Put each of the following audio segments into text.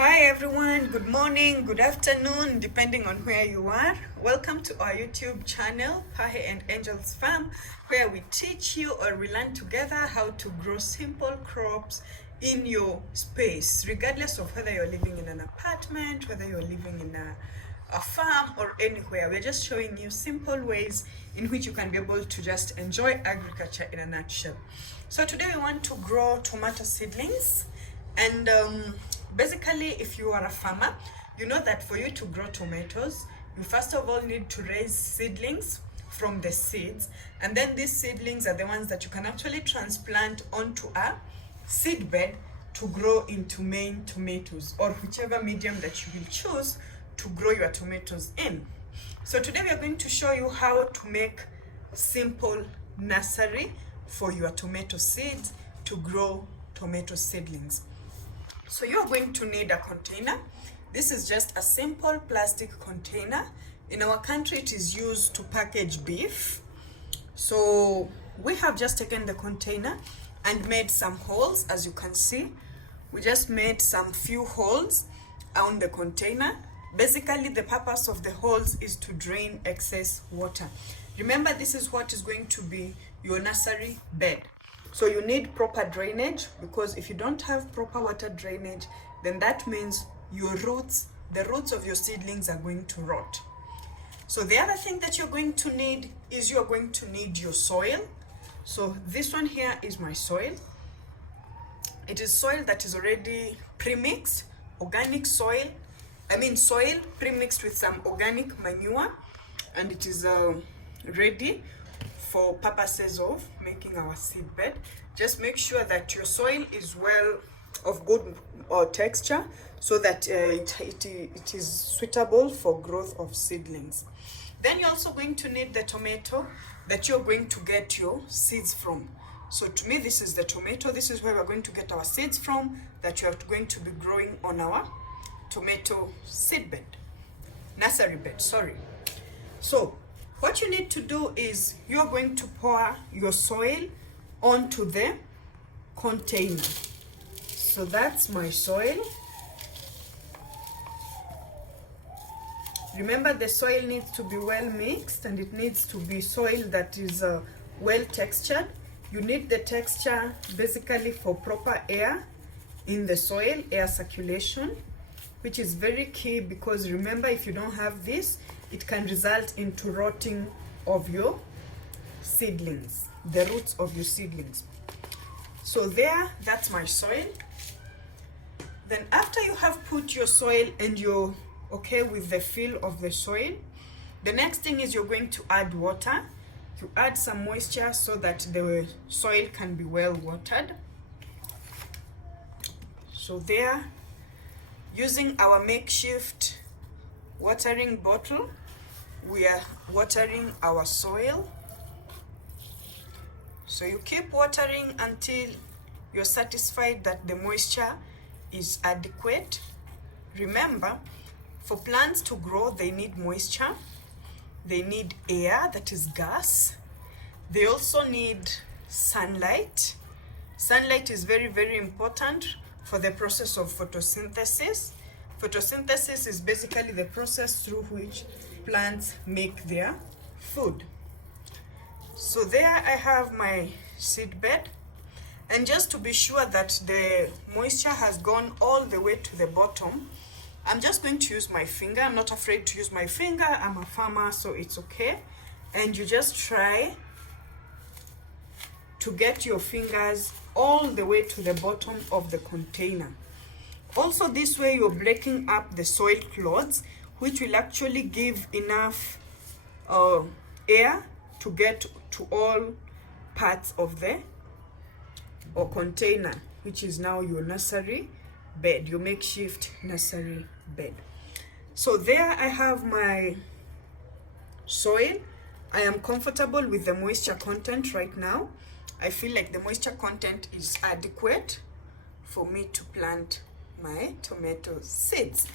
Hi everyone, good morning, good afternoon, depending on where you are. Welcome to our YouTube channel, Pahe and Angels Farm, where we teach you or we learn together how to grow simple crops in your space, regardless of whether you're living in an apartment, whether you're living in a farm or anywhere. We're just showing you simple ways in which you can be able to just enjoy agriculture in a nutshell. So today we want to grow tomato seedlings. And basically, if you are a farmer, you know that for you to grow tomatoes, you first of all need to raise seedlings from the seeds. And then these seedlings are the ones that you can actually transplant onto a seed bed to grow into main tomatoes, or whichever medium that you will choose to grow your tomatoes in. So today we are going to show you how to make simple nursery for your tomato seeds to grow tomato seedlings. So you're going to need a container. This is just a simple plastic container. In our country, it is used to package beef. So we have just taken the container and made some holes. As you can see, we just made some few holes on the container. Basically, the purpose of the holes is to drain excess water. Remember, this is what is going to be your nursery bed. So you need proper drainage, because if you don't have proper water drainage, then that means your roots, the roots of your seedlings are going to rot. So the other thing that you're going to need is you're going to need your soil. So this one here is my soil. It is soil that is already pre-mixed, organic soil. Soil pre-mixed with some organic manure, and it is ready for purposes of making our seed bed. Just make sure that your soil is well of good texture, so that it is suitable for growth of seedlings. Then you're also going to need the tomato that you're going to get your seeds from. So to me, this is the tomato. This is where we're going to get our seeds from that you are going to be growing on our tomato seed bed, nursery bed, sorry. So what you need to do is you're going to pour your soil onto the container. So that's my soil. Remember, the soil needs to be well mixed, and it needs to be soil that is well textured. You need the texture basically for proper air in the soil, air circulation, which is very key, because remember, if you don't have this, it can result into rotting of your seedlings, the roots of your seedlings. So there, that's my soil. Then after you have put your soil and you're okay with the feel of the soil, the next thing is you're going to add water. You add some moisture so that the soil can be well watered. So there, using our makeshift watering bottle, we are watering our soil. So you keep watering until you're satisfied that the moisture is adequate. Remember, for plants to grow, they need moisture, they need air, that is gas. They also need sunlight. Sunlight is very, very important for the process of photosynthesis. Photosynthesis is basically the process through which plants make their food. So there I have my seed bed, and just to be sure that the moisture has gone all the way to the bottom, I'm just going to use my finger. I'm not afraid to use my finger. I'm a farmer, so it's okay. And you just try to get your fingers all the way to the bottom of the container. Also, this way you're breaking up the soil clods, which will actually give enough air to get to all parts of the container, which is now your nursery bed, your makeshift nursery bed. So there I have my soil. I am comfortable with the moisture content right now. I feel like the moisture content is adequate for me to plant my tomato seeds.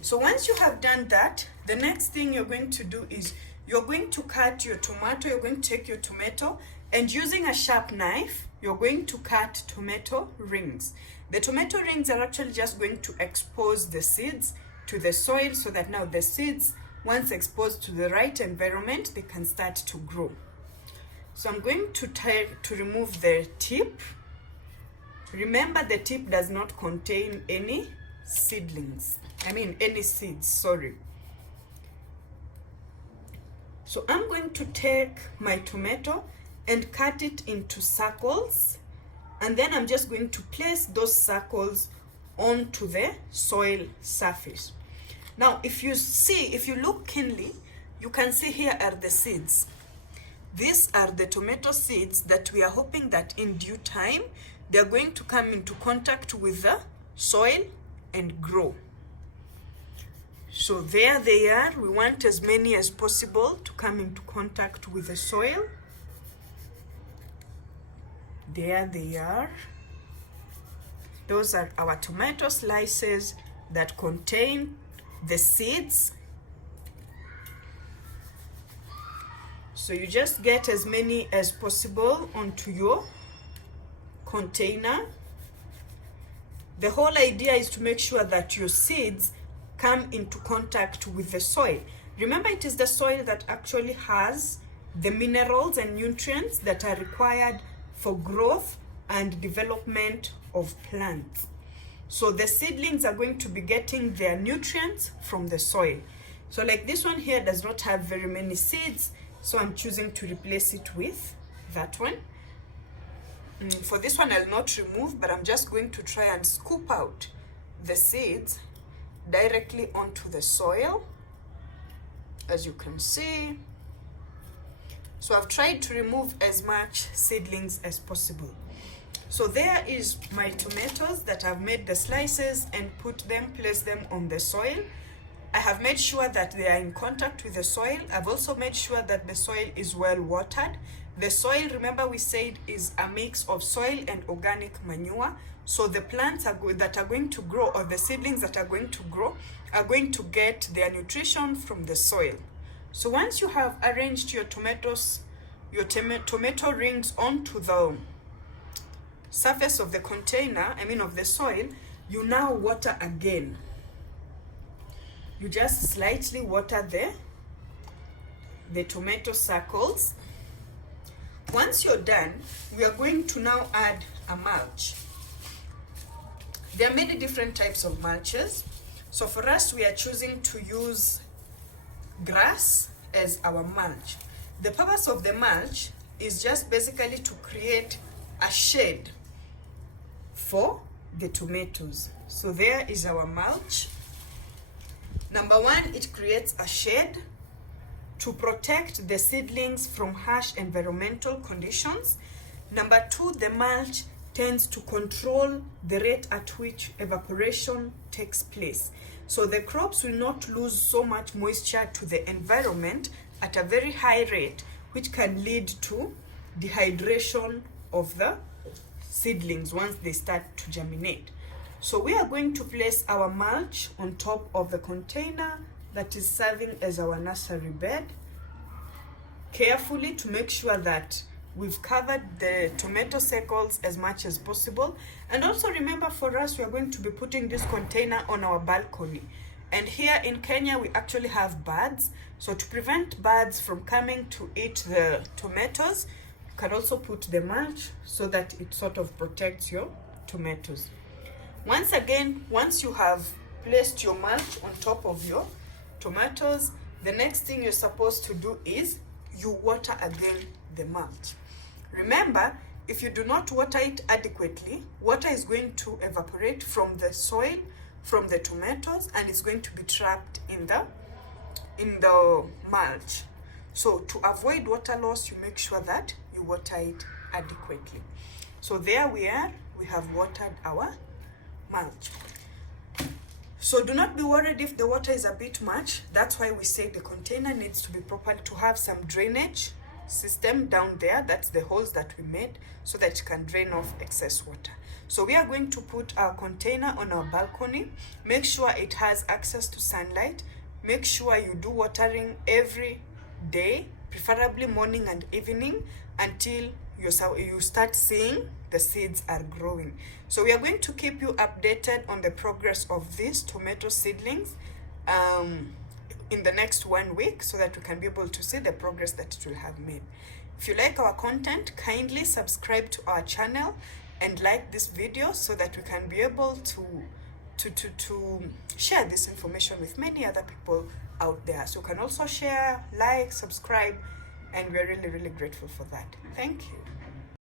So once you have done that, the next thing you're going to do is you're going to cut your tomato. You're going to take your tomato, and using a sharp knife, you're going to cut tomato rings. The tomato rings are actually just going to expose the seeds to the soil so that now the seeds, once exposed to the right environment, they can start to grow. So I'm going to remove the tip. Remember, the tip does not contain any seedlings. Any seeds, sorry. So I'm going to take my tomato and cut it into circles, and then I'm just going to place those circles onto the soil surface. Now, if you look keenly, you can see here are the seeds. These are the tomato seeds that we are hoping that in due time, they are going to come into contact with the soil and grow. So there they are. We want as many as possible to come into contact with the soil. There they are. Those are our tomato slices that contain the seeds. So you just get as many as possible onto your container. The whole idea is to make sure that your seeds come into contact with the soil. Remember, it is the soil that actually has the minerals and nutrients that are required for growth and development of plants. So the seedlings are going to be getting their nutrients from the soil. So like this one here does not have very many seeds, so I'm choosing to replace it with that one. For this one, I'll not remove, but I'm just going to try and scoop out the seeds directly onto the soil, as you can see. So I've tried to remove as much seedlings as possible. So there is my tomatoes that I've made the slices and placed them on the soil. I have made sure that they are in contact with the soil. I've also made sure that the soil is well watered. The soil, remember we said, is a mix of soil and organic manure. So the plants that are going to grow, or the seedlings that are going to grow, are going to get their nutrition from the soil. So once you have arranged your tomato rings onto the surface of the container, of the soil, you now water again. You just slightly water the tomato circles. Once you're done, we are going to now add a mulch. There are many different types of mulches. So for us, we are choosing to use grass as our mulch. The purpose of the mulch is just basically to create a shade for the tomatoes. So there is our mulch. Number one, it creates a shade to protect the seedlings from harsh environmental conditions. Number two, the mulch tends to control the rate at which evaporation takes place. So the crops will not lose so much moisture to the environment at a very high rate, which can lead to dehydration of the seedlings once they start to germinate. So we are going to place our mulch on top of the container that is serving as our nursery bed, carefully to make sure that we've covered the tomato circles as much as possible. And also remember, for us, we are going to be putting this container on our balcony. And here in Kenya, we actually have birds. So to prevent birds from coming to eat the tomatoes, you can also put the mulch so that it sort of protects your tomatoes. Once again, once you have placed your mulch on top of your tomatoes, the next thing you're supposed to do is you water again the mulch. Remember, if you do not water it adequately, water is going to evaporate from the soil, from the tomatoes, and it's going to be trapped in the mulch. So to avoid water loss, you make sure that you water it adequately. So there we are, we have watered our mulch. So do not be worried if the water is a bit much. That's why we say the container needs to be proper, to have some drainage system down there. That's the holes that we made so that it can drain off excess water. So we are going to put our container on our balcony. Make sure it has access to sunlight. Make sure you do watering every day, preferably morning and evening, until you start seeing the seeds are growing. So we are going to keep you updated on the progress of these tomato seedlings in the next 1 week, so that we can be able to see the progress that it will have made. If you like our content, kindly subscribe to our channel and like this video, so that we can be able to share this information with many other people out there. So you can also share, like, subscribe, and we're really, really grateful for that. Thank you.